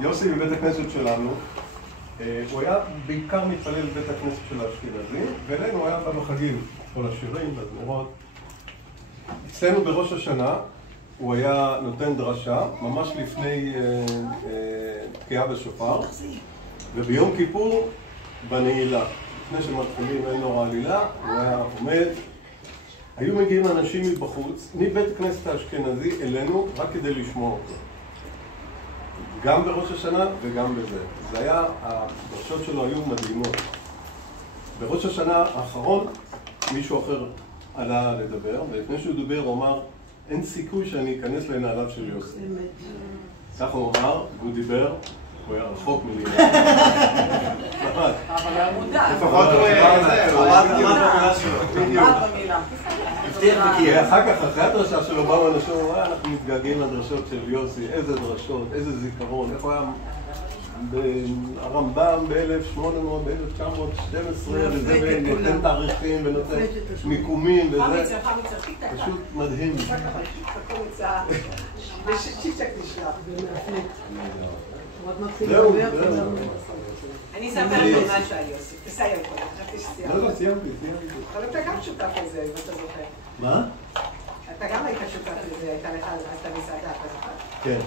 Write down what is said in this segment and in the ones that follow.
יוסי בבית הכנסת שלנו, הוא היה בעיקר מתפלל בבית הכנסת של האשכנזים, ואלינו הוא היה בא בחגים, כל השירים והזמורות. אצלנו בראש השנה הוא היה נותן דרשה, ממש לפני תקיעה בשופר, וביום כיפור בנעילה, לפני שמתחילים אין נורא עלילה, הוא היה עומד. היו מגיעים אנשים מבחוץ, מבית הכנסת האשכנזי אלינו, רק כדי לשמוע אותו. גם בראש השנה וגם בזה. זה היה, הדרשות שלו היו מדהימות. בראש השנה האחרון מישהו אחר עלה לדבר, ולפני שהוא דיבר הוא אמר, אין סיכוי שאני אכנס לנעליו של יוסי. כך הוא אמר, והוא דיבר, הוא היה רחוק מלילה. אבל היה מודע. לפחות הוא אמר במילה. אחר כך, אחרי הדרשה שלו, באו אנשים, אנחנו מתגעגעים לדרשות של יוסי, איזה דרשות, איזה זיכרון, איך הוא היה הרמב"ם ב-1800, ב-1912, וזה נותן תאריכים ונותן מיקומים וזה, פשוט מדהים. זהו. אני אספר לך משהו על יוסי, תסיים פה, חשבתי שסיימת. לא, סיימתי. אבל אתה גם שותף לזה, אם אתה זוכר. מה? אתה גם היית שותף לזה, הייתה לך אז את המסעדה, אתה זוכר? כן.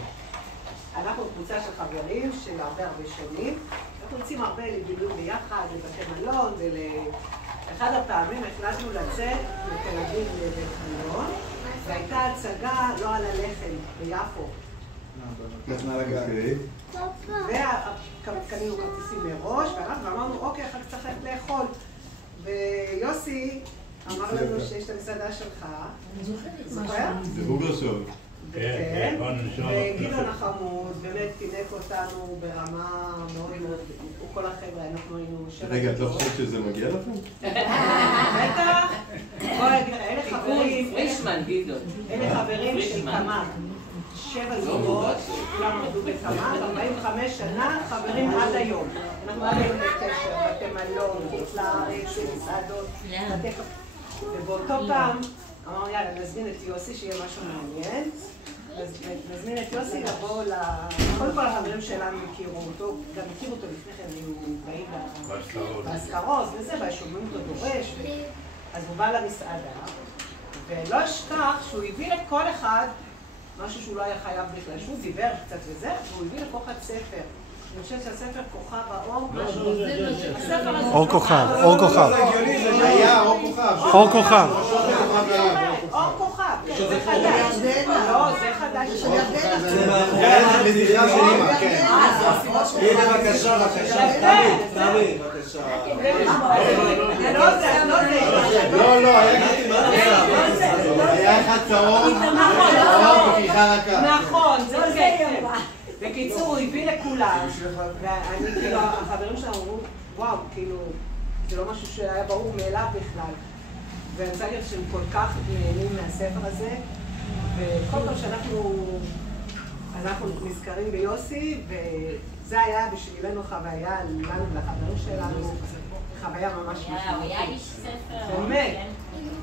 אנחנו קבוצה של חברים של הרבה שנים, אנחנו יוצאים הרבה לבילוי ביחד, לבתי מלון, אחד הפעמים החלטנו לצאת לתל אביב לבית מלון, והייתה הצגה לא על הלחם, ביפו. וקנינו כרטיסים מראש, ואמרנו, אוקיי, אחר כך צריך לאכול. ויוסי אמר לנו שיש את המסעדה שלך. זוכר? זה בוגרשוב. כן, וגדעון החמוד באמת פינק אותנו ברמה מאוד מאוד, כל החבר'ה, אנחנו היינו שבע. רגע, את לא חושבת שזה מגיע לכם? בטח. בואי נגיד, אלה חברים, פרישמן, גדעון. אלה חברים של קמ"ג. 7 זוגות, כולם עבדו בקמ"ג, 45 שנה, חברים עד היום. אנחנו עד היום בקשר, בתי מלון, חוץ לארץ, מסעדות, בתי קפה. ובאותו פעם, אמרנו יאללה, נזמין את יוסי שיהיה משהו מעניין. נזמין את יוסי לבוא קודם כל החברים שלנו הכירו אותו, גם הכירו אותו לפני כן, היו באים באזכרות וזה, והשומעים אותו דורש. אז הוא בא למסעדה, ולא אשכח שהוא הביא לכל אחד משהו שהוא לא היה חייב בכלל, שהוא דיבר קצת וזה, והוא הביא לכל אחד ספר. אני חושבת שהספר כוכב האור, משהו... אור כוכב, אור כוכב. זה היה אור כוכב. אור כוכב. אור כוכב, זה חדש. לא, זה חדש. זה מדיחה של אמא, כן. הנה, בבקשה, תמי, בבקשה. לא, היה אחד צהוב, וכיחה רכה. נכון, זה כן. בקיצור, הוא הביא לכולם, ואני כאילו, החברים שלנו אמרו, וואו, כאילו, זה לא משהו שהיה ברור מאליו בכלל. ואני רוצה להגיד שהם כל כך נהנים מהספר הזה, וכל פעם שאנחנו נזכרים ביוסי, וזה היה בשבילנו חוויה, לנו לחברים שלנו, חוויה ממש משמעותית. הוא היה איש ספר. באמת.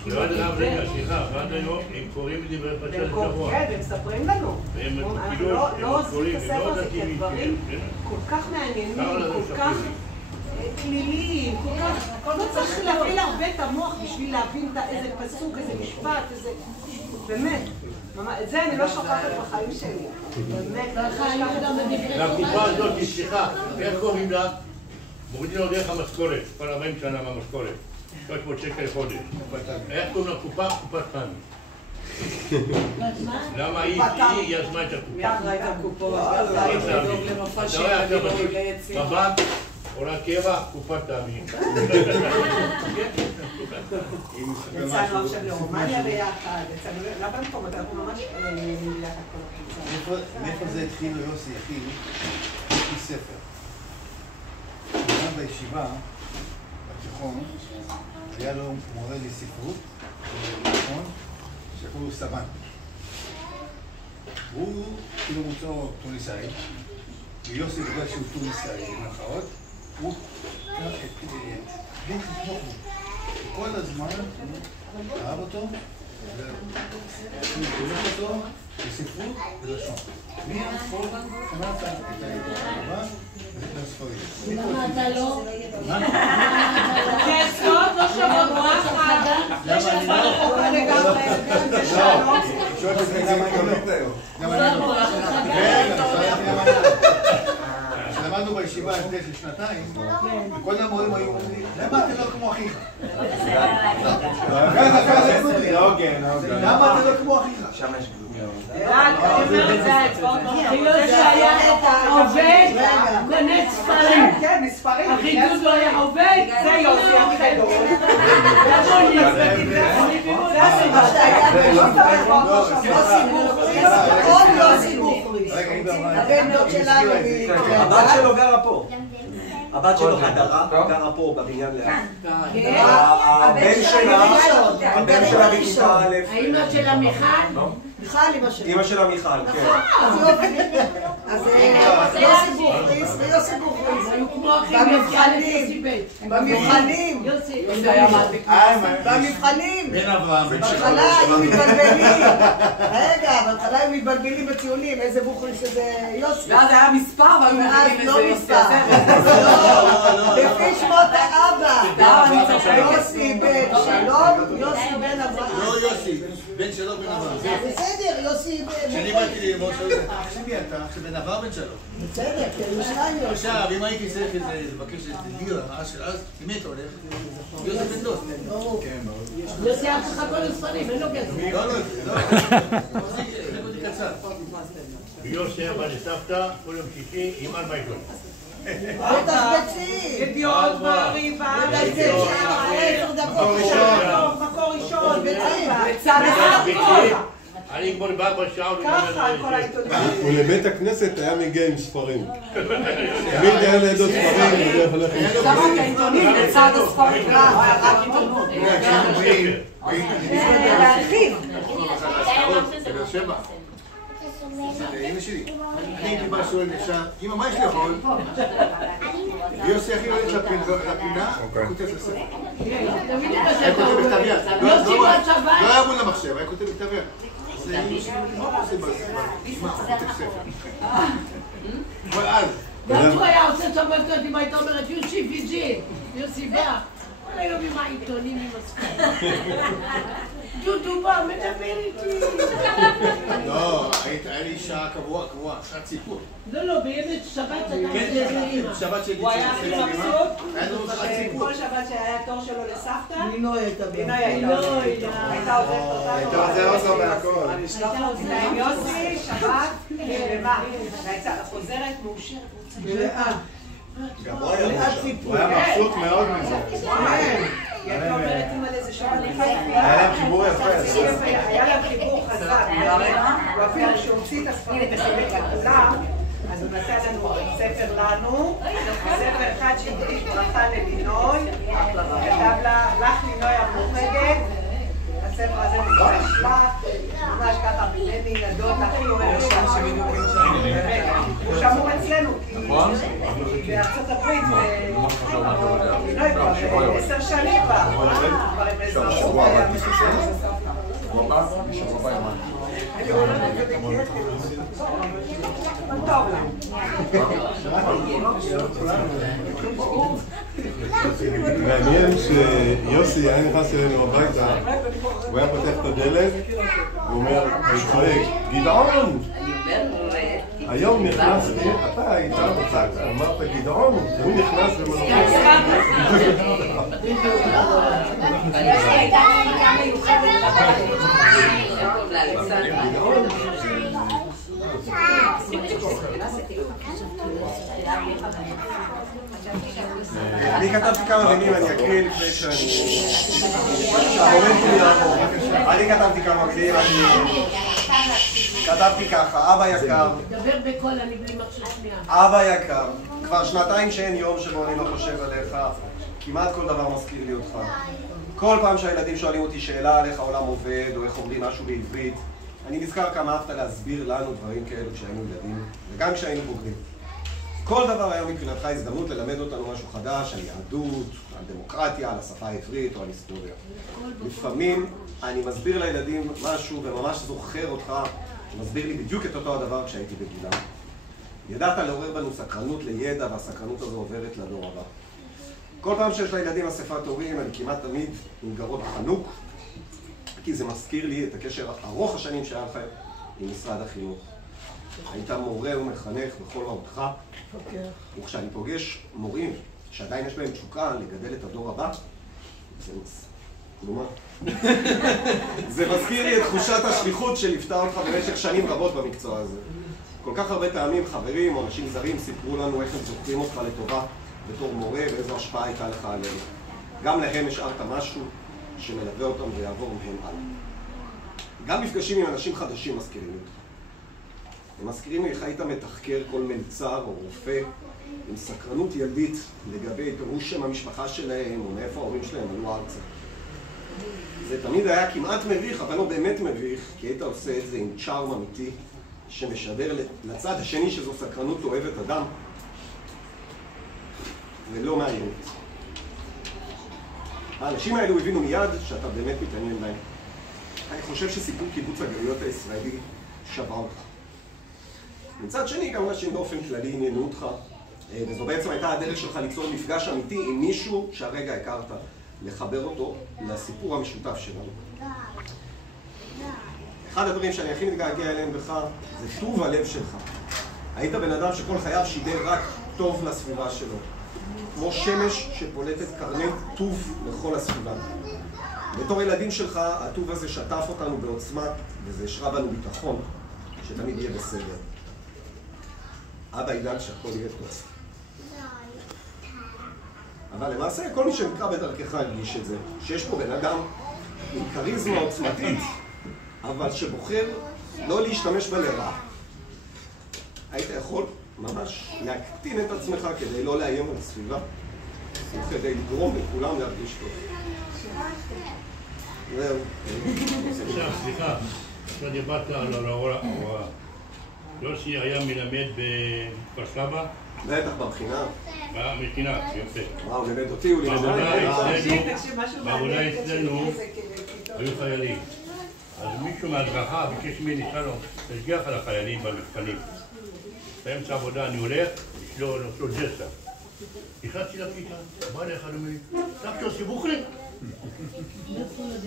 ועד רגע, סליחה, ועד היום הם קוראים דברי פרשת השבוע. כן, הם מספרים לנו. אנחנו לא עוזבים את הספר הזה, כי הדברים כל כך מעניינים, כל כך כליליים, כל כך... כל כך צריך להפעיל הרבה את המוח בשביל להבין איזה פסוק, איזה משפט, איזה... באמת. את זה אני לא שוכחת בחיים שלי. באמת. והקופה הזאת, סליחה, איך קוראים לה? מורידים לו דרך המשכורת, כבר 40 שנה מהמשכורת. 300 שקל לחודש. איך קוראים לקופה? קופת פני. למה היא יזמה את הקופה? מי אחראי את הקופות? מבט, עולה קבע, קופת תאמין. יצאנו עכשיו לרומניה ביחד, יצאנו לבא מקומות, אנחנו ממש נהנים ביחד כל הקבוצה. מאיפה זה התחיל יוסי, אחי? יש לי ספר. גם בישיבה, בתיכון, היה לו מורה לספרות, שקוראים לו סבן. הוא כאילו מוצאו טוניסאי, ויוסי בגלל שהוא טוניסאי, במרכאות, הוא בלי תתמוך בו. כל הזמן אהב אותו, אני הולך אותו בספרות ולשון. מי פולמן קנה את הידוע ואת הספרים. למה אתה לא? זה סוד, לא שומע ברכה. יש לך רחוקה לגמרי. שואלת את זה למה אני לא. למה אני לא. למדנו בישיבה לפני שנתיים, וכל המורים היו אומרים, למה אתה לא כמו אחיך? למה אתה לא כמו אחיך? שם יש חילול שהיה עובד, קונה ספרים. כן, מספרים. החידוד לא היה עובד, זה יוסי החידוד. זה הסיבה שהיה יוסי בוכריס. הבן דוד שלנו. הבת שלו גרה פה. הבת שלו הדרה גרה פה בבניין ליד. הבן שלה בכיתה א'. האמא שלה מיכל? מיכל אמא שלה. אמא שלה מיכל, כן. אז יוסי בוכריס ויוסי בוכריס. היו כמו אחים במבחנים. בן אברהם, בן בהתחלה היו מתבלבלים. רגע, בהתחלה היו מתבלבלים בציונים. איזה בוכריס, איזה יוסי. ואז היה מספר, ואז לא מספר. לפי שמות האבא. יוסי בן שלום, יוסי בן אברהם. לא יוסי, בן שלום בן אברהם. בסדר, יוסי בן... כשאני באתי ללמוד שלום, תחשבי אתה, שבן אברהם בן שלום. בסדר, כאילו שניים יוסי. עכשיו, אם הייתי צריך לבקש את דירה, אז עם מי אתה הולך? יוסי בן דוד. כן, ברור. יוסי אף אחד כל הספרים, אין לו כסף. לא, זה אותי קצר. ויוסי אבא לסבתא, כל יום שישי עם ארבע עיתון. בטח בצי. ידיעות מעריבה. מקור ראשון. בצד אחד כל. אני אגמור בארבע שעות. ככה, כל העיתונים. ולבית הכנסת היה מגיע עם ספרים. תמיד היה לידו ספרים, הוא הולך עם רק העיתונים לצד הספרים. רק עיתונות. להרחיב. בבאר שבע. אמא שלי, אני הייתי בא שואל עכשיו, אמא, מה יש לי לאכול? ויוסי הכי הולך לפינה, כותב לספר. היה כותב בכתב יד. לא היה מול המחשב, היה כותב בכתב יד. זה מה הוא עושה בזמן? מה, הוא כותב ספר. אבל אז. גם הוא היה עושה טובות אם היית אומרת יוסי פיג'י, יוסי בא. כל היום עם העיתונים עם הספרים. דודו בא, מדבר איתי. לא, היה לי שעה קבועה, שעת סיפור. לא, באמת שבת אתה עושה לאמא. שבת שהייתי הוא היה הכי מבסוט. היה לנו שעת סיפור. כל שבת שהיה תור שלו לסבתא, נינוי הייתה נינוי הייתה עוזרת אותנו. הייתה עוזרת לו בהכל. הייתה עם יוסי, שבת, למה? והייתה חוזרת מאושרת. מלאה. גם הוא היה מאושר. הוא היה מבסוט מאוד מזה. היא הייתה אומרת אימא לאיזה שבת. היה להם חיבור יפה. היה להם חיבור חזק. הוא אפילו כשהוציא את הספרים וחילק לכולם, אז הוא נתן לנו ספר לנו, ספר אחד שהקדיש ברכה ללינוי, כתב לה, לך לינוי המאוחדת, הספר הזה נקרא שלך, ממש ככה בלני ילדות הכי אוהבת שלנו. הוא שמור אצלנו, כי בארצות הברית, לינוי כבר 10 שנים כבר עם איזה שבוע הבא. מעניין שיוסי היה נכנס אלינו הביתה, הוא היה פותח את הדלת, הוא אומר, וצועק, גדעון! היום נכנסתי, אתה היית בצד, אמרת גדעון, הוא נכנס ומנוחים. אני כתבתי כמה מילים, אני אקריא לפני שאני... אני כתבתי כמה מילים, כתבתי ככה, אבא יקר. דבר בקול, אני בלי מחשב שנייה. אבא יקר, כבר שנתיים שאין יום שבו אני לא חושב עליך, כמעט כל דבר מזכיר לי אותך. כל פעם שהילדים שואלים אותי שאלה על איך העולם עובד, או איך אומרים משהו בעברית, אני נזכר כמה אהבת להסביר לנו דברים כאלו כשהיינו ילדים, וגם כשהיינו בוגרים. כל דבר היה מבחינתך הזדמנות ללמד אותנו משהו חדש, על יהדות, על דמוקרטיה, על השפה העברית או על היסטוריה. לפעמים אני מסביר לילדים משהו וממש זוכר אותך, מסביר לי בדיוק את אותו הדבר כשהייתי בגילם. ידעת לעורר בנו סקרנות לידע, והסקרנות הזו עוברת לדור הבא. כל פעם שיש לילדים אספת הורים, אני כמעט תמיד עם גרון חנוק, כי זה מזכיר לי את הקשר ארוך השנים שהיה לכם עם משרד החינוך. היית מורה ומחנך בכל מהותך, וכשאני פוגש מורים שעדיין יש להם תשוקה לגדל את הדור הבא, זה מזכיר לי את תחושת השליחות שליוותה אותך במשך שנים רבות במקצוע הזה. כל כך הרבה פעמים חברים או אנשים זרים סיפרו לנו איך הם זוכרים אותך לטובה בתור מורה ואיזו השפעה הייתה לך עלינו. גם להם השארת משהו שמלווה אותם ויעבור מהם הלאה. גם מפגשים עם אנשים חדשים מזכירים לי אותך. הם מזכירים לי איך היית מתחקר כל מלצר או רופא עם סקרנות ילדית לגבי פירוש שם המשפחה שלהם או מאיפה ההורים שלהם עלו ארצה. זה תמיד היה כמעט מביך, אבל לא באמת מביך, כי היית עושה את זה עם צ'ארם אמיתי שמשדר לצד השני שזו סקרנות אוהבת אדם ולא מעיינת. האנשים האלו הבינו מיד שאתה באמת מתעניין בהם. אני חושב שסיפור קיבוץ הגלויות הישראלי שבר אותך. מצד שני, גם אנשים באופן כללי עניינו אותך, וזו בעצם הייתה הדרך שלך ליצור מפגש אמיתי עם מישהו שהרגע הכרת, לחבר אותו לסיפור המשותף שלנו. אחד הדברים שאני הכי מתגעגע אליהם בך זה טוב הלב שלך. היית בן אדם שכל חייו שידר רק טוב לסביבה שלו. כמו שמש שפולטת קרני טוב לכל הסביבה. בתור ילדים שלך, הטוב הזה שטף אותנו בעוצמה, וזה השרה בנו ביטחון, שתמיד יהיה בסדר. אבא ידאג שהכל יהיה טוב. אבל למעשה, כל מי שנקרא בדרכך הרגיש את זה, שיש פה בן אדם עם כריזמה עוצמתית, אבל שבוחר לא להשתמש בה לרעה. היית יכול ממש להקטין את עצמך כדי לא לאיים על הסביבה, וכדי לגרום לכולם להרגיש טוב. זהו. עכשיו, סליחה, עכשיו דיברת על ההוראה. יוסי היה מלמד בכפר סבא? בטח, במכינה. במכינה, יפה. הוא לימד אותי, הוא לימד בעבודה אצלנו היו חיילים. אז מישהו מההדרכה ביקש ממני שלום, תשגיח על החיילים במבחנים. באמצע העבודה אני הולך, יש לו ג'סה. נכנסתי לכיתה, בא לי אחד אומר לי, סבתו סיבוכי?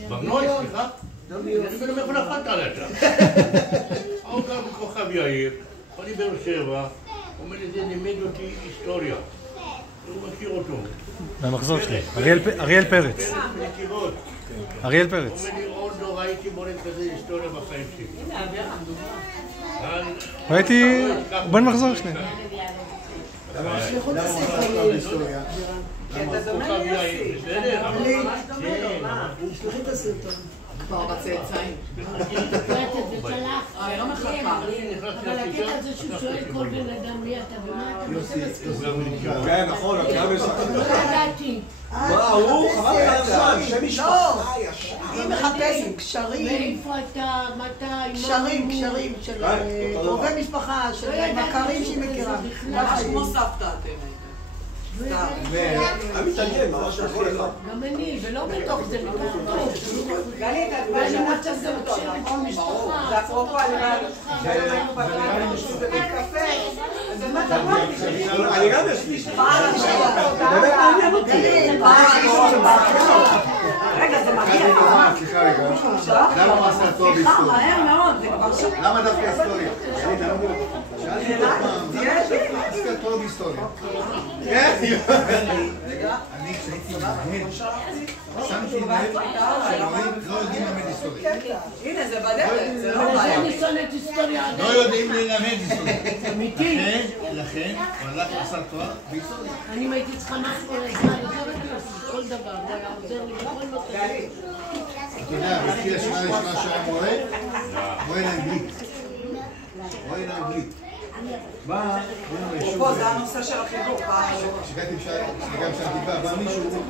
ברנוי, סליחה? אני אומר, מאיפה נפלת עליך? הוא גר בכוכב יאיר, אני באר שבע, הוא אומר לי, זה לימד אותי היסטוריה. הוא מכיר אותו. מהמחזור שלי, אריאל פרץ. אריאל פרץ. הוא אומר לי, עוד לא ראיתי מורה כזה היסטוריה בחיים שלי. ראיתי, הוא בן מחזור שלי. שלחו את הספר בהיסטוריה. אתה דומה לי יוסי. שלחי את הסרטון. כבר בצאצאים. אני לא מחכה. אבל הקטע הזה שהוא שואל כל בן אדם מי אתה ומה אתה עושה מספיק. כן, נכון, גם יש לך. לא ידעתי. מה, הוא? חבל לך הזמן, שם משפחה ישר. היא מחפשת קשרים. ואיפה אתה, מתי, קשרים של קרובי משפחה, של מכרים שהיא מכירה. ממש כמו סבתא אתם. אני מתעניין, ממש יכול לך. גם אני, ולא בתוך זה מכר. גלי, אתה דומה ואני שאתה מצא זה מקשר עם כל משפחה. זה אפרופו על בבית קפה. אז מה אתה אומר? אני גם יש לי. באמת מעניין אותי. רגע, זה מגיע. סליחה רגע. למה מעשה התואר בהיסטוריה? מהר מאוד, זה כבר שם. למה דווקא היסטוריה? שאלתי אותו פעם, למה דווקא התואר בהיסטוריה? אני כשהייתי מנהל, שמתי לב שהורים לא יודעים ללמד היסטוריה. הנה, זה בדרך, זה לא אבל בעיה. אני שונאת היסטוריה עדיין. לא יודעים ללמד היסטוריה. אמיתי. לכן, הוא הלך לעשות תואר בהיסטוריה. אני הייתי צריכה משהו על הזמן, עוזרת לי לעשות כל דבר, הוא היה עוזר לי בכל נושא. אתה יודע, בזכיר השנה הראשונה שהיה מורה לאנגלית. מורה לאנגלית. בא, פה זה הנושא של החינוך. כשהגעתי שם טיפה, בא מישהו